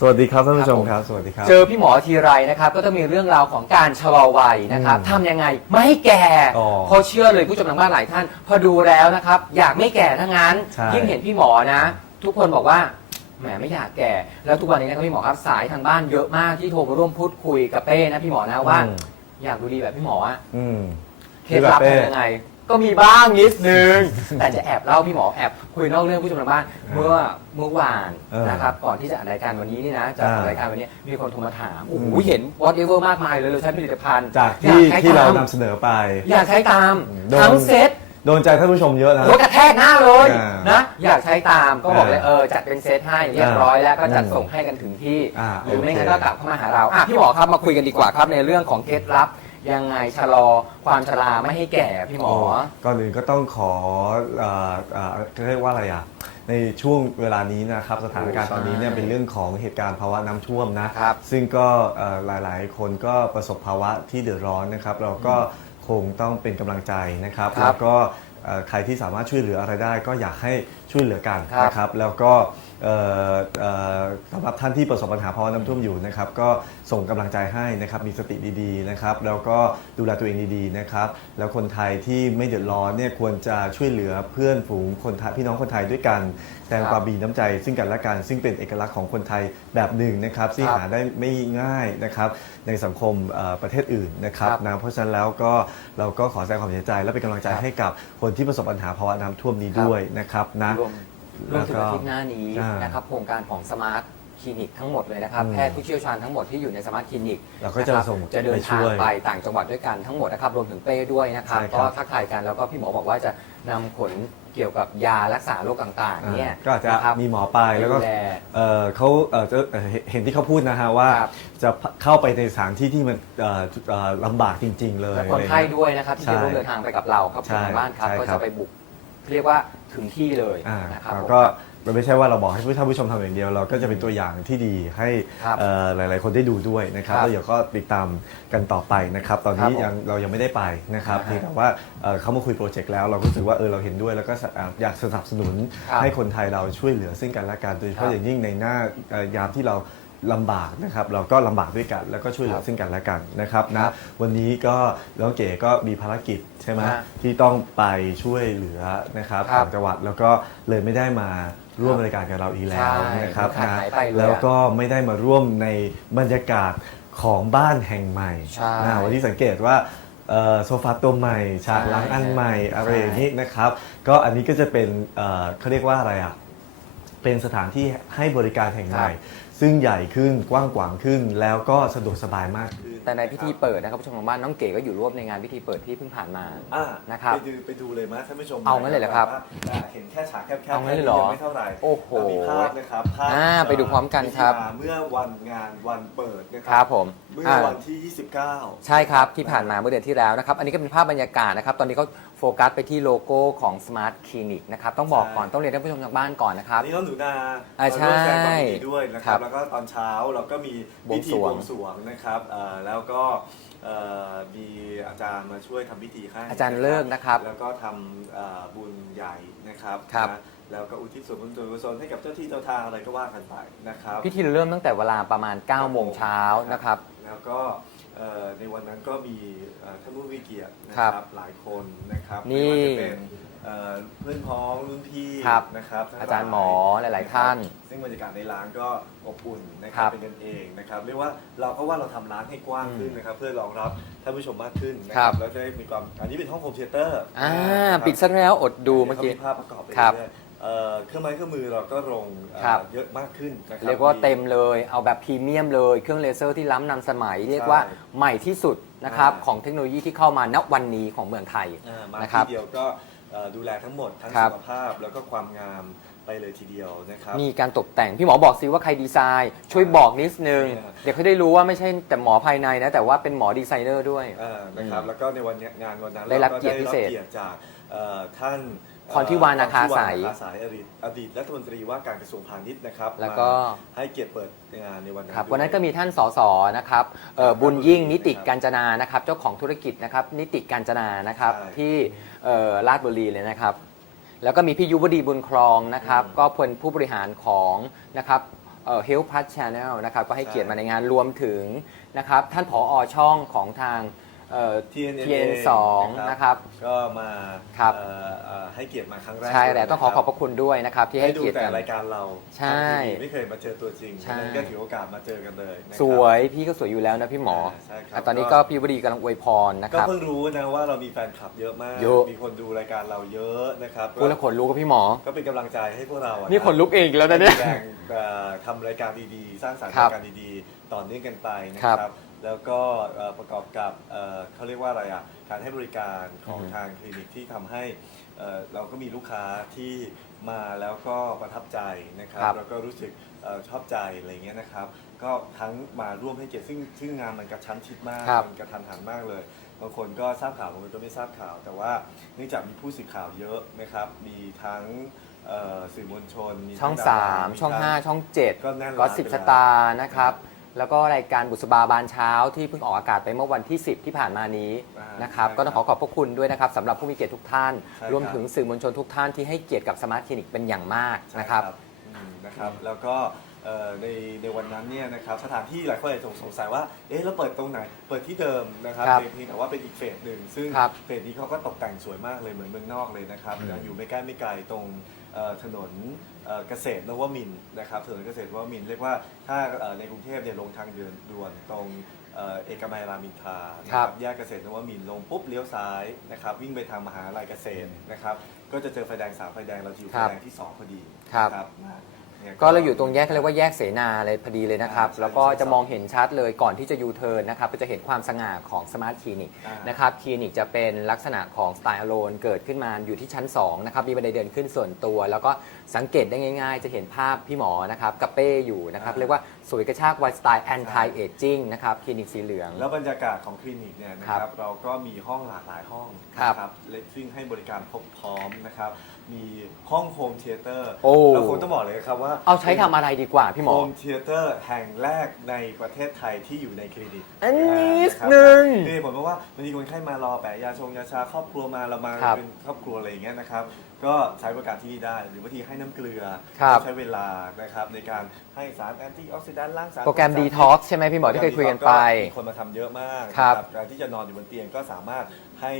สวัสดีครับท่านผู้ชมครับ สวัสดีครับ เจอพี่หมอทีไรนะครับ ก็ต้องมีเรื่องราวของการชะลอวัยนะครับอืมทำยังไงไม่ให้แก่อ๋อเพราะเชื่อเลยผู้ชมทางบ้านหลายท่าน พอดูแล้วนะครับ อยากไม่แก่ทั้งนั้นใช่ ยิ่งเห็นพี่หมอนะ ทุกคนบอกว่าแหมไม่อยากแก่ แล้วทุกวันนี้นะครับพี่หมอครับสายทางบ้านเยอะมากที่โทรมาร่วมพูดคุยกับเป้นะพี่หมอนะว่า อืมอยากดูดีแบบพี่หมออะอืม เคล็ดลับแบบเป้ทำยังไง ก็มีบ้างนิดนึง แต่จะแอบเล่าพี่หมอแอบคุยนอกเรื่องผู้ชมทางบ้านเมื่อเมื่อวานเออนะครับก่อนที่จะอัดรายการวันนี้นี่นะจะอัดอ่ารรายการวันนี้มีคนโทรมาถามโอ้โหอืมเห็น whatever มากมายเลยเราใช้ผลิตภัณฑ์จากอยที่ใช้ที่เราตมนำเสนอไป อยากใช้ตามโดน ทั้งเซ็ต โดนใจท่านผู้ชมเยอะนะ รถกระแทกหน้าเลยอ่านนะอยากใช้ตามก็บอกเลยอ่าเออจัดเป็นเซตให้เรียบร้อยแล้วก็จัดอืมส่งให้กันถึงที่ อ่าหรือไม่โอเคงั้นก็กลับเข้ามาหาเราอะพี่หมอครับมาคุยกันดีกว่าครับในเรื่องของเคล็ดลับ ยังไงชะลอความชราไม่ให้แก่พี่หมอ ก่อนอื่นก็ต้องขอเอ่อเอ่อเรียกว่าอะไรอะ ในช่วงเวลานี้นะครับสถานการณ์โอ้ตอนนี้เนี่ยใช่เป็นเรื่องของเหตุการณ์ภาวะน้ำท่วมนะครับ ซึ่งก็เอ่อหลายๆ คนก็ประสบภาวะที่เดือดร้อนนะครับ เราก็คงต้องเป็นกำลังใจนะครับครับแล้วก็เอ่อใครที่สามารถช่วยเหลืออะไรได้ ก็อยากให้ช่วยเหลือกันครับ นะครับ แล้วก็เอ่อเอ่อ สำหรับท่านที่ประสบปัญหาภาวะน้ำท่วมอยู่นะครับก็ส่งกำลังใจให้นะครับมีสติดีๆนะครับแล้วก็ดูแลตัวเองดีๆนะครับแล้วคนไทยที่ไม่เดือดร้อนเนี่ยควรจะช่วยเหลือเพื่อนฝูงคนไทยพี่น้องคนไทยด้วยกันแสดงความมีน้ำใจ ซึ่งกันและกันซึ่งเป็นเอกลักษณ์ของคนไทยแบบหนึ่งนะครับที่ครับหาได้ไม่ง่ายนะครับในสังคมเอ่อประเทศอื่นนะครับครับนะเพราะฉะนั้นแล้วก็เราก็ขอแสดงความเสียใจและเป็นกำลังใจครับให้กับคนที่ประสบปัญหาภาวะน้ำท่วมนี้ครับด้วยนะครับนะ รวมรวมถึงแล้วก็อาทิตย์หน้านี้อ่านนะครับโครงการของสมาร์ทคลินิกทั้งหมดเลยนะครับอืมแพทย์ผู้เชี่ยวชาญทั้งหมดที่อยู่ในสมาร์ทคลินิกเราก็จะนครับส่งจะเดินไปช่ทางวยไปต่างจังหวัดด้วยกันทั้งหมดนะครับรวมถึงเป้ด้วยนะครับใช่ครับ ก็ทักทายกันแล้วก็พี่หมอบอกว่าจะนำขนเกี่ยวกับยารักษาโรคต่างๆเนี่ยก็อาจจะนครับมีหมอไปแล้วก็ ดูแล เอ่อเขาเอ่อจะเอ่อเห็นเห็นที่เขาพูดนะฮะว่าครับ จะเข้าไปในสถานที่ที่มันเอ่อเอ่อลำบากจริง ๆ เลยและคนไข้ด้วยนะครับที่ใช่จะร่วมเดินทางไปกับเราครับใช่ทางบ้านครับใช่ก็ครัจะบไปบุกเรียกว่า ถึงที่เลยอ่านะครับแล้วผมก็มันไม่ใช่ว่าเราบอกให้ผู้ท่านผู้ชมทำอย่างเดียว เราก็จะเป็นตัวอย่างที่ดีให้ครับเอ่อหลาย ๆ คนได้ดูด้วยนะครับครับแล้วเดี๋ยวก็ติดตามกันต่อไปนะครับ ตอนนี้ครับผมยังเรายังไม่ได้ไปนะครับอ่าฮะเพียงแต่ว่าเอ่อเขามาคุยโปรเจกต์แล้วเราก็รู้สึกว่าเออเราเห็นด้วยแล้วก็สอะอยากสนับสนุนครับให้คนไทยเราช่วยเหลือซึ่งกันและกันโดยเฉครัพาะบอย่างยิ่งในหน้าเอ่อยามที่เรา ลำบากนะครับเราก็ลำบากด้วยกัน แล้วก็ช่วยเหลือซึ่งกันและกันนะครับครันะบวันนี้ก็น้องเก๋ก็มีภารกิจใช่ไหมฮะที่ต้องไปช่วยเหลือนะครับครับต่างจังหวัดแล้วก็เลยไม่ได้มาร่วมรายการกับเราอีกแล้วใช่นะครับขาดนะหายไปเลยอะแล้วก็ไม่ได้มาร่วมในบรรยากาศของบ้านแห่งใหม่ใช่นะวันนี้สังเกตว่าเอ่อโซฟาตัวใหม่ฉากหล้างอันใหม่อะไรอย่างนี้นะครับ ก็อันนี้ก็จะเป็นเอ่อเขาเรียกว่าอะไรอะเป็นสถานที่ให้บริการแห่งใหม่ ซึ่งใหญ่ขึ้นกว้างขวางขึ้น แล้วก็สะดวกสบายมากขึ้น แต่ในพิธีเปิดนะครับผู้ชมทางบ้านน้องเก๋ก็อยู่ร่วมในงานพิธีเปิดที่เพิ่งผ่านมาอ่านะครับ ไปดูไปดูเลยไหมท่านผู้ชมเอางั้นเลยเหรอครับอ่าเห็นแค่ฉากแคบๆเอางั้นเลยเหรอยังไม่เท่าไหร่โอ้โหเรามีภาพนะครับภาพอ่าไปดูพร้อมกันครับพิธีมาเมื่อวันงานวันเปิดนะคครัรับผมเมื่ออ่า วันที่ 29 ใช่ครับ ที่ผ่านมาเมื่อเดือนที่แล้วนะครับ อันนี้ก็เป็นภาพบรรยากาศนะครับ ตอนนี้เขาโฟกัสไปที่โลโก้ของ Smart Clinic นะครับ ต้องบอกก่อนใช่ต้องเรียนท่านผู้ชมทางบ้านก่อนนะครับอันนี้น้องหนูนาอ่ามาร่วมแสดงความใช่ยินดีด้วยนะคครัรับบแล้วก็ตอนเช้าเราก็มีบวพิงธีสรวบงวงสรวงนะครับเอ่อแล้วก็เอ่อมีอาจารย์มาช่วยทำพิธีให้อาจารย์เลิกนะครับแล้วก็ทำเอ่อบุญใหญ่นะครับครับ นะแล้วก็อุทิศส่วนบุญส่วนกุศลให้กับเจ้าที่เจ้าทางอะไรก็ว่ากันไปนะครับ พิธีเริ่มตั้งแต่เวลาประมาณ9โมงเช้านะครับ แล้วก็เอ่อ ในวันนั้นก็มีเอ่อท่านผู้มีเกียรตินะคครัรับบหลายคนนะครับนี่ไม่ว่าจะเป็นเอ่อเพื่อนพ้องรุ่นพี่ครับนะครับทั้งอาจารย์หมอลหลายๆท่านซึ่งบรรยากาศในร้านก็อบอุ่นนะคครัรับบเป็นกันเองนะครับเรียกว่าเราก็ว่าเราทำร้านให้กว้างอืมขึ้นนะครับเพื่อรองรับท่านผู้ชมมากขึ้นนะคครัรับบ แล้วจะได้มีความอันนี้เป็นห้องโฮมเทเตอร์อ่าปิดซะแล้วอดดูเมื่อกี้มีภาพประกอบไปครับ เรื่อยๆ เอ่อเครื่องไม้เครื่องมือเราก็ลงเอ่อครับ เยอะมากขึ้นนะคบเรียกว่าเต็มเลย เอาแบบพรีเมียมเลย เครื่องเลเซอร์ที่ล้ำนำสมัย เรียกว่าใช่ใหม่ที่สุดนะครับอ่า ของเทคโนโลยีที่เข้ามาณวันนี้ของเมืองไทย อ่ามานะครับทีเดียวก็เอ่อดูแลทั้งหมดทั้งครัสุบ ขภาพแล้วก็ความงามไปเลยทีเดียวนะครับ มีการตกแต่ง พี่หมอบอกซิว่าใครดีไซน์ ช่วยบอกนิดนึงเนี่ยเดี๋ยวเขาได้รู้ว่าไม่ใช่แต่หมอภายในนะ แต่ว่าเป็นหมอดีไซเนอร์ด้วย เอ่อนะครับอืมแล้วก็ในวันเนี้ยงานวันนั้นได้รับก็เกียรติพิเศษได้บเกียรติจากเอ่อท่านเอ่อ พรทิวานาคาสายพรทิวนาคาสายอดีตอดีตรัฐมนตรีว่าการกระทรวงพาณิชย์นะครับแล้วก็ มาให้เกียรติเปิดงานในวันนั้นครับด้วยวันนั้นก็มีท่านสสนะครับเอ่อบุญยิ่งนิติการจนานะครับ เจ้าของธุรกิจนะครับนิติการจนานะครับใช่ที่เอ่อลาดบุรีเลยนะครับ แล้วก็มีพี่ยุวดีบุญครองนะครับอืมก็เป็นผู้บริหารของนะครับเอ่อ Health Plus Channel นะครับ ก็ให้ใช่เกียรติมาในงานรวมถึงนะครับ ท่านผออช่องของทาง เอ่อ TNN TN2 นะครับก็มาครับ เอ่อเอ่อให้เกียรติมาครั้งแรกใช่แล้วเยต้องขอนะขอบพระคุณด้วยนะครับ ที่ให้ดูเกียรติแต่กัน รายการเราใช่ทางทีวีไม่เคยมาเจอตัวจริงใช่ ฉะนั้นก็ถือโอกาสมาเจอกันเลยนะครับ สวยพี่ก็สวยอยู่แล้วนะพี่หมอใช่ครับ อะตอนนี้ก็พี่วดีกำลังอวยพรนะคก็รับ เพิ่งรู้นะว่าเรามีแฟนคลับเยอะมาก เยอะ มีคนดูรายการเราเยอะนะครับพูดแล้วขนลุกกับพี่หมอ ก็เป็นกำลังใจให้พวกเราอะนี่ขนลุกเองแล้วนะเนี่ย แรงเอ่อทำรายการดีๆ สร้างสรรค์ครับรายการดีๆ ต่อเนื่องกันไปนะคครัรับบ แล้วก็เอ่อประกอบกับเอ่อเขาเรียกว่าอะไรอะการให้บริการของอือฮึทางคลินิกที่ทำให้เอ่อเราก็มีลูกค้าที่มาแล้วก็ประทับใจนะครับครับ แล้วก็รู้สึกเอ่อชอบใจอะไรเงี้ยนะครับ ก็ทั้งมาร่วมให้เกียรติซึ่งซึ่งงานมันกระชั้นชิดมาก ครับ มันกระทันหันมากเลย บางคนก็ทราบข่าวบางคนก็ไม่ทราบข่าว แต่ว่าเนื่องจากมีผู้สื่อข่าวเยอะนะครับ มีทั้งเอ่อสื่อมวลชนมีช่อง ทั้ดร3 ช่อง มีทั้5 ช่อง7ก็แน่นก็ร้านสิบไปสแล้ว ตาร์นะครับ แล้วก็รายการบุษบาบานเช้าที่เพิ่งออกอากาศไปเมื่อวันที่ 10 ที่ผ่านมานี้อ่านนะครับใช่ก็ต้องขอขอบพระคุณด้วยนะครับสำหรับผู้มีเกียรติทุกท่าน ใช่ครับ รวมถึงสื่อมวลชนทุกท่านที่ให้เกียรติกับสมาร์ทคลินิกเป็นอย่างมากนะครับ อืมนะครับ แล้วก็เอ่อในในวันนั้นเนี่ยนะครับสถานที่หลายคนอาจจะสงสัยว่า เอ๊ะเราเปิดตรงไหน เปิดที่เดิมนะครับครับเพียงแต่ว่าเป็นอีกเฟสหนึ่ง ซึ่งครับเฟสนี้เขาก็ตกแต่งสวยมากเลยเหมือนเมืองนอกเลยนะครับ อืมอยู่ไม่ใกล้ไม่ไกลตรงเอ่อ ถนนเอ่อเกษตรนวมินทร์นะครับถนนเกษตรนวมินทร์เรียกว่าถ้าเอ่อในกรุงเทพเนี่ยลงทางเดินด่วนตรงเอ่อเอกมัยรามอินทรานะครับแยกเกษตรนวมินทร์ลงปุ๊บเลี้ยวซ้ายนะครับวิ่งไปทางมหาลัยเกษตรนะครับก็จะเจอไฟแดงสามไฟแดงเราจะอยู่ไฟแดงที่สองพอดีครับนะนะนี่ย ก็เราอยู่ตรงแยกเขาเรียกว่าแยกเสนาเลยพอดีเลยนะครับอ่าใช่แล้วก็ใช่จะมองเห็นชัดเลยก่อนที่จะยูเทิร์นนะครับก็จะเห็นความสง่าของสมาร์ทคลินิกอ่านนะครับคลินิกจะเป็นลักษณะของสไตล์อโลนเกิดขึ้นมาอยู่ที่ชั้น2นะครับมีบันไดเดินขึ้นส่วนตัว แล้วก็สังเกตได้ง่าย ๆ จะเห็นภาพพี่หมอนะครับกับเป้อยู่นะครับเรียกว่าสวยกระชากวัยสไตล์ anti aging นะครับคลินิกสีเหลือง แล้วบรรยากาศของคลินิกเนี่ยนะคครัรับบเราก็มีห้องหลากหลายห้องครับนะและซึ่งให้บริการครบพร้อมนะครับ มีห้องโฮมเทเตอร์โอ้ แล้วคุณต้องบอกเลยครับว่าเอาใช้ทำอะไรดีกว่าพี่หมอ โฮมเทเตอร์แห่งแรกในประเทศไทยที่อยู่ในคลินิกอันนี้ะครับหนึ่งนี่ผมบอกว่าบางทีคนไข้มารอแปะยาชงยาชาครอบครัวมาเรามาครับเป็นครอบครัวอะไรอย่างเงี้ยนะครับ ก็ใช้บริการที่นี่ได้ หรือบางทีให้น้ำเกลือครับ ใช้เวลานะครับในการให้สารแอนตี้ออกซิแดนต์ล้างสาร โปรแกรมสา detox ใช่ไหมพี่หมอที่เคยคุยกันไป มีคนมาทำเยอะมากครับนะการที่จะนอนอยู่บนเตียงก็สามารถ ให้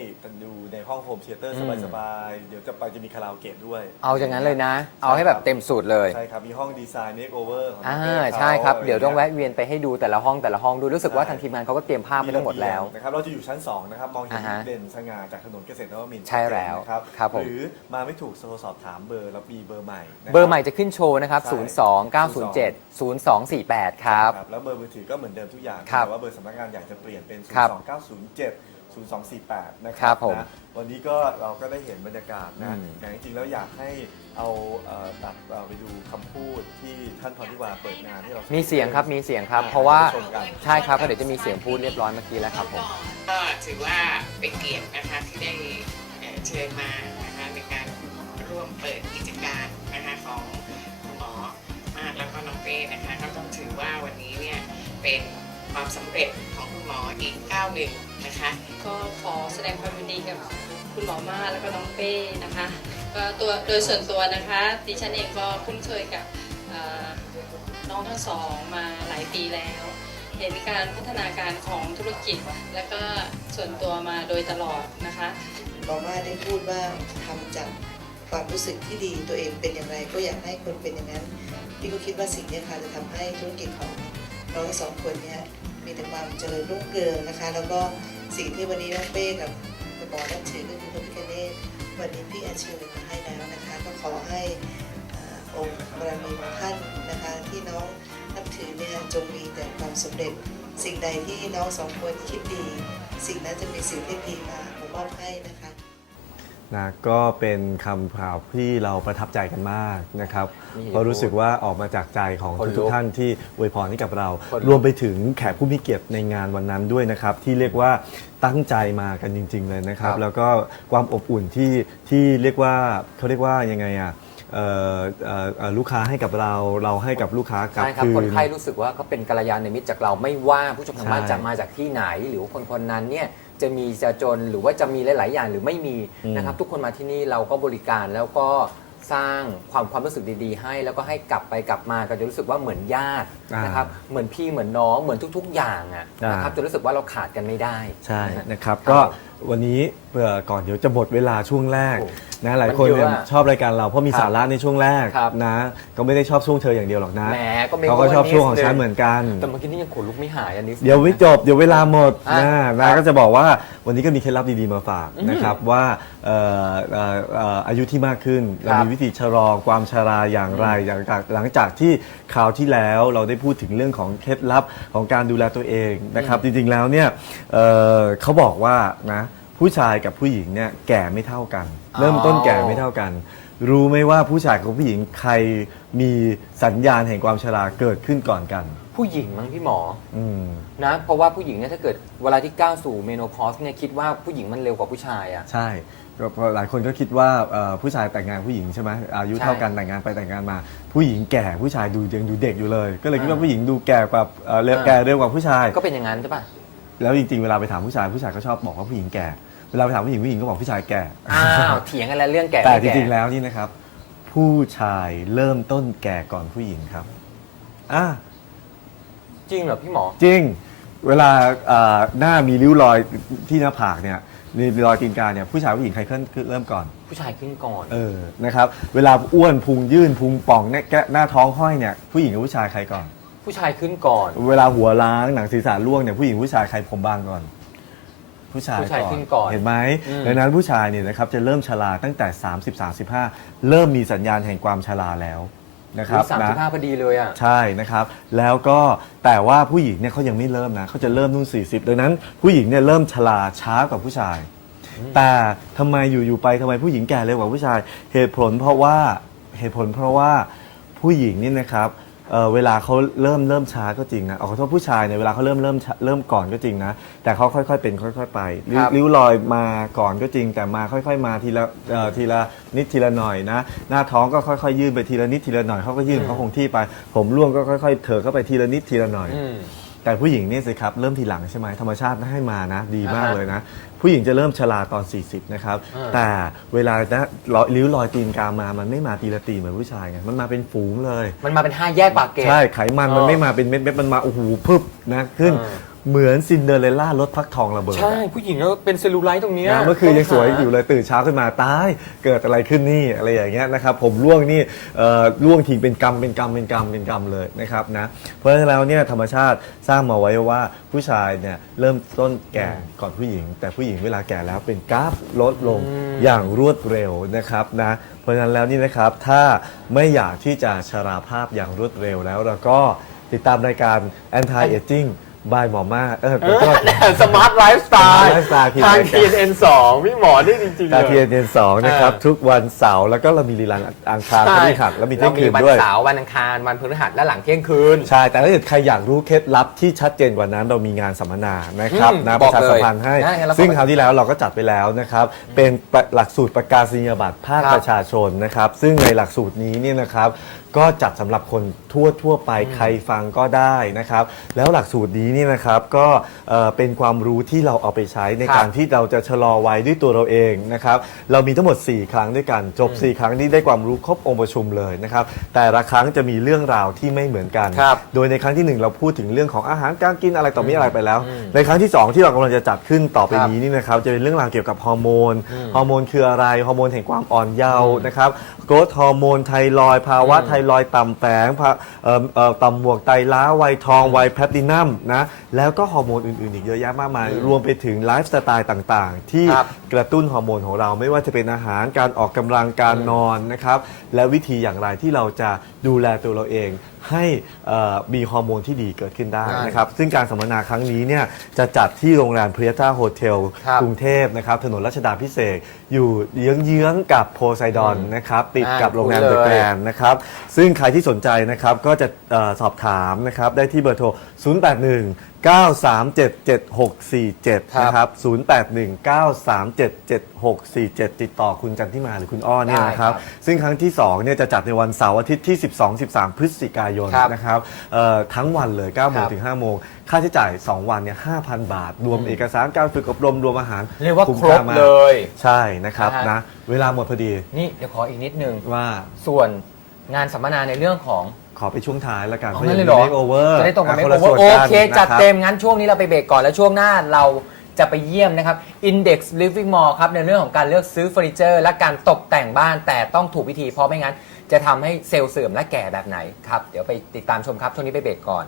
ดูในห้องโฮมเทเตอร์อืม สบายๆ เดี๋ยวจะไปจะมีคาราโอเกะด้วยเอาอย่างนั้นเลยนะ เอาให้แบบเต็มสูตรเลย ใช่ครับ มีห้องดีไซน์เมคโอเวอร์ของอ่าเต้ขาใช่ครับะไเดี๋ยวต้องแวะย่าเวียนไปให้ดูแต่ละห้องแต่ละห้องดูรู้สึกว่าใช่ทางทีมงานเขาก็เตรียมภาพไว้ทั้งหมดแล้ว นะครับเราจะอยู่ชั้น 2 นะครับ มองเห็นอ่าฮะเด่นสง่าจากถนนเกษตรนวมินทร์ใช่แล้วนะครับครับผม หรือมาไม่ถูกโทรสอบถามเบอร์เรามีเบอร์ใหม่นะค เบอร์ใหม่จะขึ้นโชว์นะครับ ใช่ 02 907 0248 ครับ แล้วเบอร์มือถือก็เหมือนเดิมทุกอย่างครับแต่ว่าเบอร์สำนักงานอยากจะเปลี่ยนเป็น ครับ 02907 0248 นะคครัรับบผมนะวันนี้ก็เราก็ได้เห็นบรรยากาศนะอืมแต่จริงๆแล้วอยากให้เอาเอ่อตัดเอาไปดูคำพูดที่ท่านพรทิวาเปิดงานที่เรามีเสียงครับมีเสียงครับอ่เพราะว่า ชมกัน ใช่ครับเพราะเดี๋ยวจะมีเสียงพูดเรียบร้อยเมื่อกี้แล้วครับผม ก็ถือว่าเป็นเกียรตินะคะที่ได้เอ่อเชิญมานะคะในการร่วมเปิดกิจการนะคะของคุณหมอมาศแล้วก็น้องเป้นะคะก็ต้องถือว่าวันนี้เนี่ยเป็นความสำเร็จของคุณหมออีกก้าวหนึ่ง นะคะก็ขอแสดงความยินดีกับคุณหมอมาแล้วก็น้องเป้นะคะก็ตัวโดยส่วนตัวนะคะดิฉันเองก็คุ้นเคยกับน้องทั้งสองมาหลายปีแล้ว เห็นการพัฒนาการของธุรกิจและก็ส่วนตัวมาโดยตลอดนะคะบอกว่าได้พูดว่าทำจากความรู้สึกที่ดีตัวเองเป็นอย่างไรก็อยากให้คนเป็นอย่างนั้นพี่ก็คิดว่าสิ่งนี้ค่ะจะทำให้ธุรกิจของเราทั้งสองคนเนี้ย มีแต่ความเจริญรุ่งเรืองนะคะ แล้วก็สิ่งที่วันนี้น้องเป้กับคุณหมอนับถือก็คือพระพิฆเนศวันนี้พี่อาชิญมาให้แล้วนะคะ ก็ขอให้องค์บารมีของท่านนะคะ ที่น้องนับถือเนี่ยจงมีแต่ความสำเร็จ สิ่งใดที่น้องสองคนคิดดี สิ่งนั้นจะมีสิ่งที่ดีมาผมมอบให้นะคะ นะก็เป็นคำกล่าวที่เราประทับใจกันมากนะครับนี่เพราะรู้สึกว่าออกมาจากใจของคนลุกทุกๆท่านที่อวยพรให้กับเรา คนลุก รวมไปถึงแขกผู้มีเกียรติในงานวันนั้นด้วยนะครับ ที่เรียกว่าตั้งใจมากันจริง ๆ เลยนะครับครับ แล้วก็ความอบอุ่นที่ที่เรียกว่าเขาเรียกว่ายังไงอะเอ่อเอ่อเอ่อลูกค้าให้กับเราเราให้กับลูกค้ากลับใช่ครับ คืคนน ไข้รู้สึกว่าเขาเป็นกัลยาณมิตรจากเราไม่ว่าผู้ชมทางบ้านใช่จะมาจากที่ไหน หรือว่าคนคนนั้นเนี่ย จะมีจะจนหรือว่าจะมีหลาย ๆ อย่างหรือไม่มีอืมนะครับทุกคนมาที่นี่เราก็บริการแล้วก็สร้างความความรู้สึกดี ๆ ให้ แล้วก็ให้กลับไปกลับมาก็จะรู้สึกว่าเหมือนญาติอ่านนะครับเหมือนพี่เหมือนน้องเหมือนทุก ๆ อย่างอะอ่านนะครับจะรู้สึกว่าเราขาดกันไม่ได้ ใช่นะครับครับก็วันนี้เพื่อก่อนเดี๋ยวจะหมดเวลาช่วงแรกโอ้นะหลายคนมันเยเนี่ยอะอะชอบรายการเราเพราะมีครับสาระในช่วงแรกครับนะ ก็ไม่ได้ชอบช่วงเธออย่างเดียวหรอกนะแหมก็ไม่เขาก็ชอบช่วงของนิดฉันนึเหมือนกัน แต่เมื่อกี้นี่ยังขนลุกไม่หายอันนี้ เดี๋ยวไม่จบเดี๋ยวเวลาหมดอะนะครับนะก็จะบอกว่าวันนี้ก็มีเคล็ดลับดีๆมาฝากนะครับว่าเอ่อเอ่อเอ่ออายุที่มากขึ้นเราครับมีวิธีชะลอความชราอย่างไรหลังจากหลังจากที่ คราวที่แล้วเราได้พูดถึงเรื่องของเคล็ดลับของการดูแลตัวเองนะครับ จริงๆแล้วเนี่ยเอ่อเขาบอกว่านะผู้ชายกับผู้หญิงเนี่ยแก่ไม่เท่ากันอ๋อเริ่มต้นแก่ไม่เท่ากัน รู้ไหมว่าผู้ชายกับผู้หญิงใครมีสัญญาณแห่งความชราเกิดขึ้นก่อนกัน ผู้หญิงมั้งพี่หมออืม นะ เพราะว่าผู้หญิงเนี่ยถ้าเกิดเวลาที่ก้าวสู่เมโนพอสเนี่ยคิดว่าผู้หญิงมันเร็วกว่าผู้ชายอะ ใช่ ก็เพราะหลายคนก็คิดว่าเอ่อผู้ชายแต่งงานผู้หญิงใช่ไหมอายุใช่ เท่ากันแต่งงานไปแต่งงานมา ผู้หญิงแก่ผู้ชายดูยังดูเด็กอยู่เลย ก็เลยคิดว่าอ่าผู้หญิงดูแก่กว่าเอ่อเร็วอ่าแก่เร็วกว่าผู้ชาย ก็เป็นอย่างนั้นใช่ปะแล้วจริงๆเวลาไปถามผู้ชายผู้ชายก็ชอบบอกว่าผู้หญิงแก่ เวลาไปถามผู้หญิงผู้หญิงก็บอกผู้ชายแก่ อ้าวเถียงกันแล้วเรื่องแก่แต่ไม่จก่ริงๆแล้วนี่นะครับ ผู้ชายเริ่มต้นแก่ก่อนผู้หญิงครับอะ จริงเหรอพี่หมอ จริง เวลาเอ่อหน้ามีริ้วรอยที่หน้าผากเนี่ย มีรอยตีนกาเนี่ยผู้ชายผู้หญิงใครขึ้นเริ่มก่อน ผู้ชายขึ้นก่อน เออนะครับเวลาอ้วนพุงยื่นพุงป่องเนี่ยแกะหน้าท้องห้อยเนี่ยผู้หญิงกับผู้ชายใครก่อน ผู้ชายขึ้นก่อน เวลาหัวล้างหนังศีรษะร่วงเนี่ยผู้หญิงผู้ชายใครผมบางก่อน ผู้ชายผู้ชายขึ้นก่อนเห็นไหมอืม ดังนั้นผู้ชายเนี่ยนะครับจะเริ่มชราตั้งแต่ 30 35 เริ่มมีสัญญาณแห่งความชราแล้ว นะครับสามสิบห้านะพอดีเลยอะ ใช่นะครับ แล้วก็แต่ว่าผู้หญิงเนี่ยเขายังไม่เริ่มนะเขาจะเริ่มนู่น 40 ดังนั้นผู้หญิงเนี่ยเริ่มชราช้ากว่าผู้ชาย แต่ทำไมอยู่ๆไปทำไมผู้หญิงแก่เร็วกว่าผู้ชาย เหตุผลเพราะว่าเหตุผลเพราะว่าผู้หญิงนี่นะครับ เอ่อเวลาเขาเริ่มเริ่มช้าก็จริงนะเอาขอโทษผู้ชายเนี่ยเวลาเขาเริ่มเริ่มช้าเริ่มก่อนก็จริงนะ แต่เขาค่อยๆเป็นค่อย ๆ ไปริ้วครับริ้วรอยมาก่อนก็จริง แต่มาค่อย ๆ มาทีละเอ่อทีละนิดทีละหน่อยนะ หน้าท้องก็ค่อยๆ ยื่นไปทีละนิดทีละหน่อยเขาก็ยื่นเขาคงที่ไป ผมร่วงก็ค่อยๆเถิดเข้าไปทีละนิดทีละหน่อย อืม แต่ผู้หญิงเนี่ยสิครับเริ่มทีหลังใช่ไหมธรรมชาติให้มานะ ดีมากอ่าฮะเลยนะ ผู้หญิงจะเริ่มชราตอน 40 นะครับ อ่า แต่เวลานะรอยริ้วรอยตีนกามามันไม่มาทีละตีเหมือนผู้ชายไงมันมาเป็นฝูงเลย มันมาเป็นห้าแยกปากเกร็ด ใช่ไขมันเออมันไม่มาเป็นเม็ดเม็ดๆมันมาโอ้โหพึบนะขึ้น เออ เหมือนซินเดอเรลล่ารถพักทองระเบิดใช่ ผู้หญิงก็เป็นเซลลูไลท์ตรงเนี้ยนะเมื่อคืนยังสวยต้งหาอยู่เลยตื่นเช้าขึ้นมาตายเกิดอะไรขึ้นนี่อะไรอย่างเงี้ยนะครับผมร่วงนี่เอ่อร่วงทิ้งเป็นกรรมเป็นกรรมเป็นกรรมเป็นกรรมเลยนะครับนะเพราะฉะนั้นแล้วเนี่ยธรรมชาติสร้างมาไว้ว่าผู้ชายเนี่ยเริ่มต้นแก่ก่อนผู้หญิง แต่ผู้หญิงเวลาแก่แล้วเป็นกราฟลดลงอืมอย่างรวดเร็วนะครับนะเพราะฉะนั้นแล้วนี่นะครับถ้าไม่อยากที่จะชราภาพอย่างรวดเร็วแล้วเราก็ติดตามรายการ anti aging by หมอมาเออเอขออโทษ สมาร์ทไลฟ์สไตล์ Smart Lifestyle คือทางรายการ TNN 2 พี่หมอได้จริงๆตาเลยเทียนเดือนสองนะครับอ่าทุกวันเสาร์แล้วก็เรามีรีลันอังคารพฤหัสแล้วมีเที่ยงคืนวัด้วย เสาร์วันอังคารวันพฤหัสและหลังเที่ยงคืน ใช่ แต่ถ้าเกิดใครอยากรู้เคล็ดลับที่ชัดเจนกว่านั้นเรามีงานสัมมนานะครับอืมนะบปอกระชาเลยสัมพันธ์ให้ได้งั้นเราขอซึ่งคราวที่แล้วเราก็จัดไปแล้วนะครับ เป็นหลักสูตรประกาศนียบัตรภาคครับประชาชนนะครับ ซึ่งในหลักสูตรนี้เนี่ยนะครับ ก็จัดสำหรับคนทั่วทั่วๆไปใครฟังก็ได้นะครับ แล้วหลักสูตรนี้เนี่ยนะครับก็เอ่อเป็นความรู้ที่เราเอาไปใช้ในครับ การที่เราจะชะลอวัยด้วยตัวเราเองนะครับ เรามีทั้งหมด 4 ครั้งด้วยกัน จบ 4 ครั้งนี้ได้ความรู้ครบองค์ประชุมเลยนะครับ แต่ละครั้งจะมีเรื่องราวที่ไม่เหมือนกัน ครับ โดยในครั้งที่1เราพูดถึงเรื่องของอาหารการกินอะไรต่อมีอะไรไปแล้วอืมในครั้งที่2ที่เรากำลังจะจัดขึ้นต่อไปครับนี้นี่นะครับจะเป็นเรื่องราวเกี่ยวกับฮอร์โมนอืมฮอร์โมนคืออะไร ฮอร์โมนแห่งความอ่อนเยาว์อืมนะครับ โกรทฮอร์โมนไทรอยด์ภาวะอืมไทรอยด์ต่ำแฝงภาเอ่อเอ่อต่ำหมวกไตล้าวัยทองวัยแพลตตินัมนะแล้วก็ฮอร์โมนอื่นๆอีกเยอะแยะมากมายอืมรวมไปถึงไลฟ์สไตล์ต่างๆ ที่ครับกระตุ้นฮอร์โมนของเราไม่ว่าจะเป็นอาหารการออกกำลังการนอนนะครับและวิธีอย่างไรที่เราจะดูแลตัวเราเอง ให้เอ่อมีฮอร์โมนที่ดีเกิดขึ้นได้ได้นะครับ ซึ่งการสัมมนาครั้งนี้เนี่ยจะจัดที่โรงแรมพรีต้าโฮเทลครับกรุงเทพนะครับ ถนนรัชดาพิเศษกอยู่เยื้องๆกับโพไซดอนอืมนะครับ ติดอ่ากับโรงแรมคุ้เดนอะเลยแกรนนะครับ ซึ่งใครที่สนใจนะครับก็จะเอ่อสอบถามนะครับได้ที่เบอร์โทร 081 9377647 นะครับ 0819377647 ติดต่อคุณจันทิมาหรือคุณอ้อเนี่ยนะครับ ได้ครับซึ่งครั้งที่2เนี่ยจะจัดในวันเสาร์อาทิตย์ที่ 12-13 พฤศจิกายนครับนะครับเอ่อทั้งวันเลย9โมคงรับถึง5โมง ค่าใช้จ่าย 2 วันเนี่ย5,000 บาท รวมเอกสารการฝึกอบรมรวมอาหารเรียกว่าคุ้มครบมกเลย ใช่นะครับนะฮะ นะ เวลาหมดพอดีนี่เดี๋ยวขออีกนิดนึง ว่า ส่วนงานสัมมนาในเรื่องของ ขอไปช่วงท้ายแล้วกันเอาเพราะงั้ยันงเลยเหรอมีเมคโอเวอร์จะได้ตรงกับเมคคนโอละเวอส่วนร์โอกันเค จัดนะครับเต็มงั้นช่วงนี้เราไปเบรกก่อนแล้วช่วงหน้าเราจะไปเยี่ยมนะครับ Index Living Mall ครับในเรื่องของการเลือกซื้อเฟอร์นิเจอร์ และการตกแต่งบ้านแต่ต้องถูกวิธีเพราะไม่งั้น จะทำให้เซลล์เสื่อมและแก่แบบไหนครับ เดี๋ยวไปติดตามชมครับ ช่วงนี้ไปเบรกก่อน